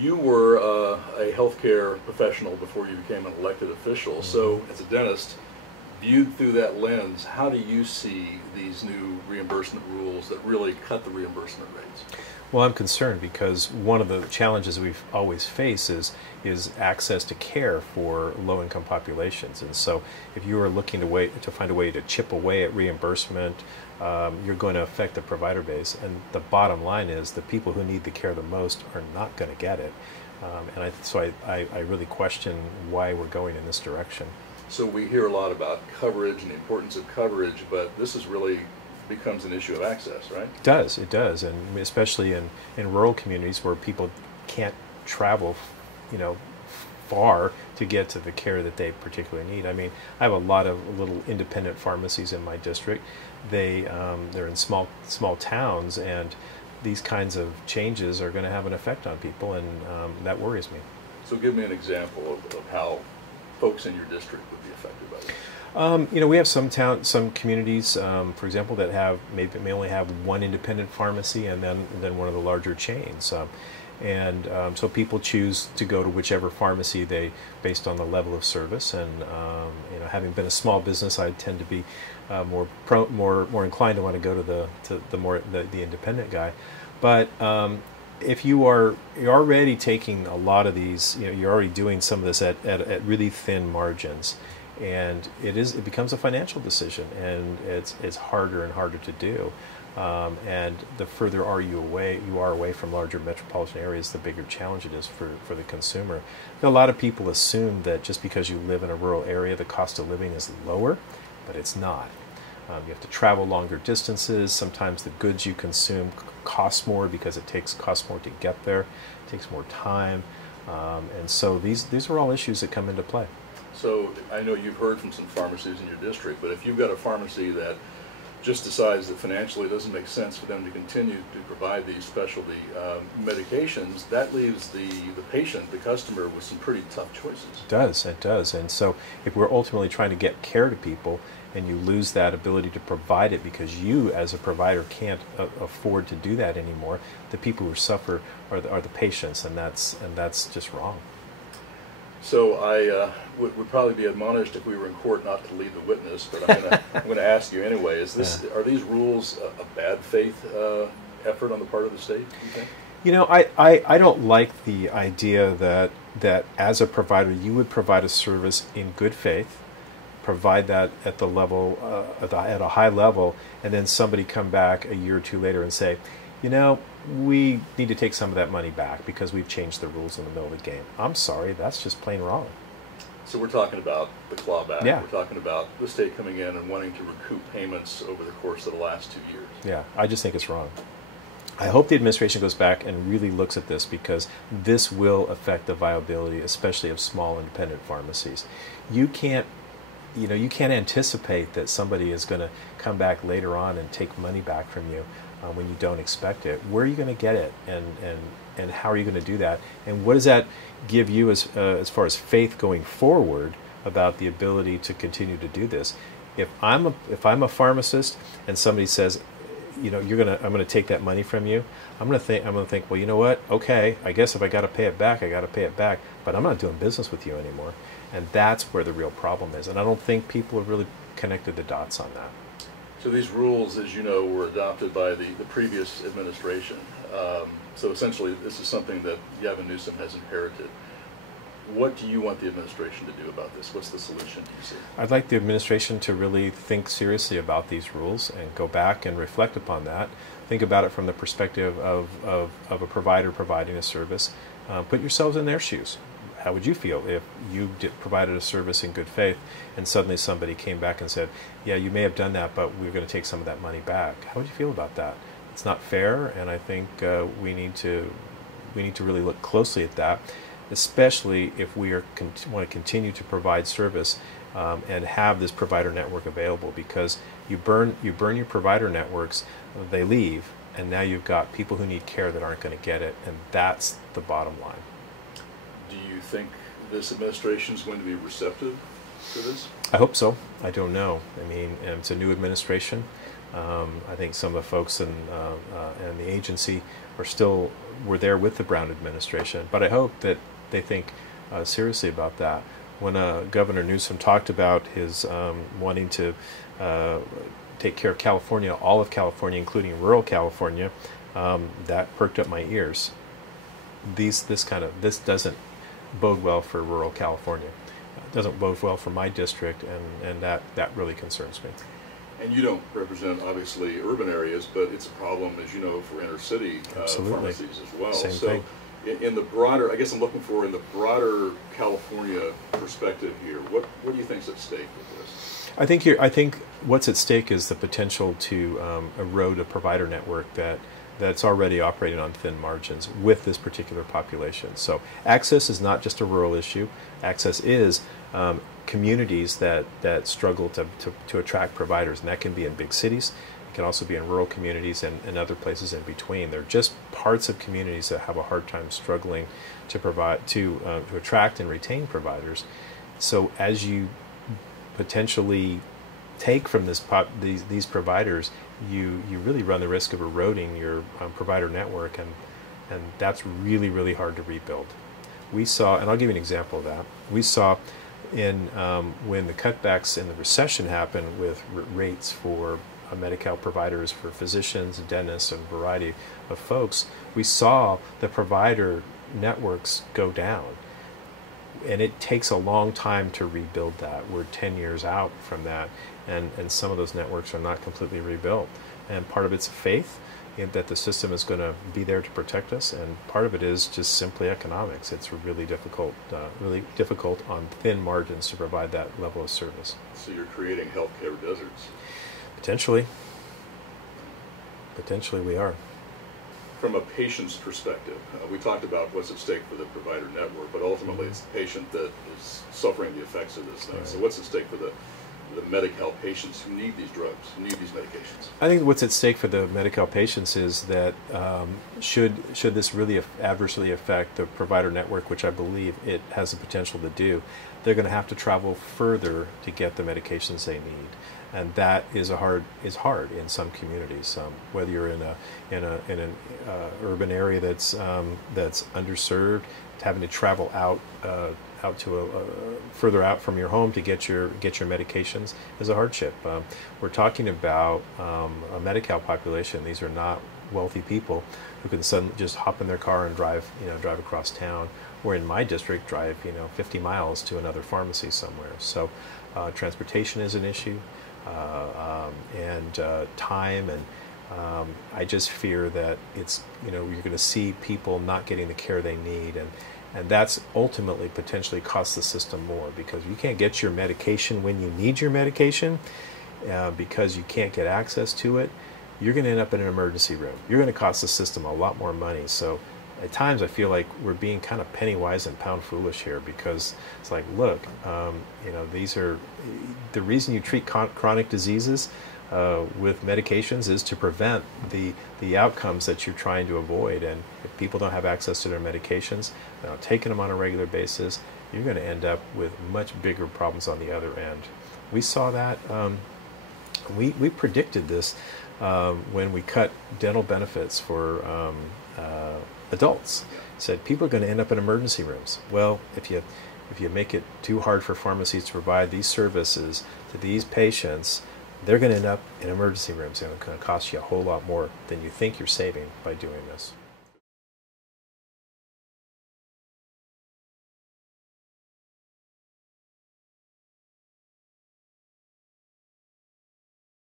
You were a healthcare professional before you became an elected official. So, as a dentist, viewed through that lens, how do you see these new reimbursement rules that really cut the reimbursement rates? Well, I'm concerned because one of the challenges we've always faced is access to care for low-income populations. And so if you are looking to find a way to chip away at reimbursement, you're going to affect the provider base. And the bottom line is the people who need the care the most are not going to get it. So I really question why we're going in this direction. So we hear a lot about coverage and the importance of coverage, but this is really becomes an issue of access, right? It does, and especially in rural communities where people can't travel, far to get to the care that they particularly need. I mean, I have a lot of little independent pharmacies in my district. They're in small towns, and these kinds of changes are going to have an effect on people, and that worries me. So give me an example of how folks in your district would be affected by this. We have some communities, for example, that may only have one independent pharmacy and then one of the larger chains. So people choose to go to whichever pharmacy based on the level of service. And having been a small business, I tend to be more inclined to want to go to the independent guy. But if you're already taking a lot of these, you're already doing some of this at really thin margins. And it becomes a financial decision, and it's harder and harder to do. And the further you are away from larger metropolitan areas, the bigger challenge it is for the consumer. A lot of people assume that just because you live in a rural area, the cost of living is lower, but it's not. You have to travel longer distances. Sometimes the goods you consume cost more because it costs more to get there. It takes more time, and so these are all issues that come into play. So I know you've heard from some pharmacies in your district, but if you've got a pharmacy that just decides that financially it doesn't make sense for them to continue to provide these specialty medications, that leaves the patient, the customer, with some pretty tough choices. It does. And so if we're ultimately trying to get care to people and you lose that ability to provide it because you as a provider can't afford to do that anymore, the people who suffer are the patients, and that's just wrong. So I would probably be admonished if we were in court not to lead the witness, but I'm going to ask you anyway. Are these rules a bad faith effort on the part of the state, you think? I don't like the idea that as a provider you would provide a service in good faith, provide that at the level at a high level, and then somebody come back a year or two later and say, we need to take some of that money back because we've changed the rules in the middle of the game. I'm sorry, that's just plain wrong. So we're talking about the clawback. Yeah. We're talking about the state coming in and wanting to recoup payments over the course of the last 2 years. Yeah, I just think it's wrong. I hope the administration goes back and really looks at this, because this will affect the viability, especially of small independent pharmacies. You can't anticipate that somebody is going to come back later on and take money back from you when you don't expect it. Where are you going to get it, and how are you going to do that? And what does that give you as far as faith going forward about the ability to continue to do this? If I'm a pharmacist and somebody says, I'm going to take that money from you, I'm going to think, well, you know what? Okay, I guess if I got to pay it back, I got to pay it back. But I'm not doing business with you anymore. And that's where the real problem is. And I don't think people have really connected the dots on that. So these rules, as you know, were adopted by the previous administration. So essentially, this is something that Gavin Newsom has inherited. What do you want the administration to do about this? What's the solution, do you see? I'd like the administration to really think seriously about these rules and go back and reflect upon that. Think about it from the perspective of a provider providing a service. Put yourselves in their shoes. How would you feel if you provided a service in good faith and suddenly somebody came back and said, yeah, you may have done that, but we're going to take some of that money back? How would you feel about that? It's not fair, and I think we need to really look closely at that, especially if we want to continue to provide service and have this provider network available, because you burn your provider networks, they leave, and now you've got people who need care that aren't going to get it, and that's the bottom line. Do you think this administration is going to be receptive to this? I hope so. I don't know. I mean, it's a new administration. I think some of the folks in the agency were there with the Brown administration. But I hope that they think seriously about that. When Governor Newsom talked about his wanting to take care of California, all of California, including rural California, that perked up my ears. This doesn't bode well for rural California. It doesn't bode well for my district, and that really concerns me. And you don't represent, obviously, urban areas, but it's a problem, as you know, for inner city pharmacies as well. Same thing. In the broader, I guess I'm looking for, in the broader California perspective here, what do you think's at stake with this? I think what's at stake is the potential to erode a provider network that's already operating on thin margins with this particular population. So access is not just a rural issue. Access is communities that struggle to attract providers, and that can be in big cities. It can also be in rural communities and other places in between. They're just parts of communities that have a hard time struggling to provide to attract and retain providers. So as you potentially take from these providers, you really run the risk of eroding your provider network, and that's really hard to rebuild. We saw, and I'll give you an example of that. We saw when the cutbacks in the recession happened with rates for Medi-Cal providers, for physicians, dentists, and a variety of folks, we saw the provider networks go down. And it takes a long time to rebuild that. We're 10 years out from that, and some of those networks are not completely rebuilt. And part of it's faith that the system is going to be there to protect us, and part of it is just simply economics. It's really difficult on thin margins to provide that level of service. So you're creating healthcare deserts. Potentially we are. From a patient's perspective, we talked about what's at stake for the provider network, but ultimately it's the patient that is suffering the effects of this thing. Right. So what's at stake for the Medi-Cal patients who need these drugs, who need these medications? I think what's at stake for the Medi-Cal patients is that should this really adversely affect the provider network, which I believe it has the potential to do, they're going to have to travel further to get the medications they need. And that is hard in some communities. Whether you're in an urban area that's underserved, having to travel out to further out from your home to get your medications is a hardship. We're talking about a Medi-Cal population. These are not wealthy people who can suddenly just hop in their car and drive across town, or in my district drive 50 miles to another pharmacy somewhere. So transportation is an issue. And time, and I just fear that you're going to see people not getting the care they need, and that's ultimately potentially costs the system more, because you can't get your medication when you need your medication because you can't get access to it. You're going to end up in an emergency room. You're going to cost the system a lot more money. So at times I feel like we're being kind of penny wise and pound foolish here, because it's like, look, these are the reason you treat chronic diseases with medications is to prevent the outcomes that you're trying to avoid. And if people don't have access to their medications, taking them on a regular basis, you're going to end up with much bigger problems on the other end. We saw that. We predicted this when we cut dental benefits for adults. Said people are going to end up in emergency rooms. Well, if you make it too hard for pharmacies to provide these services to these patients, they're going to end up in emergency rooms, and it's going to cost you a whole lot more than you think you're saving by doing this.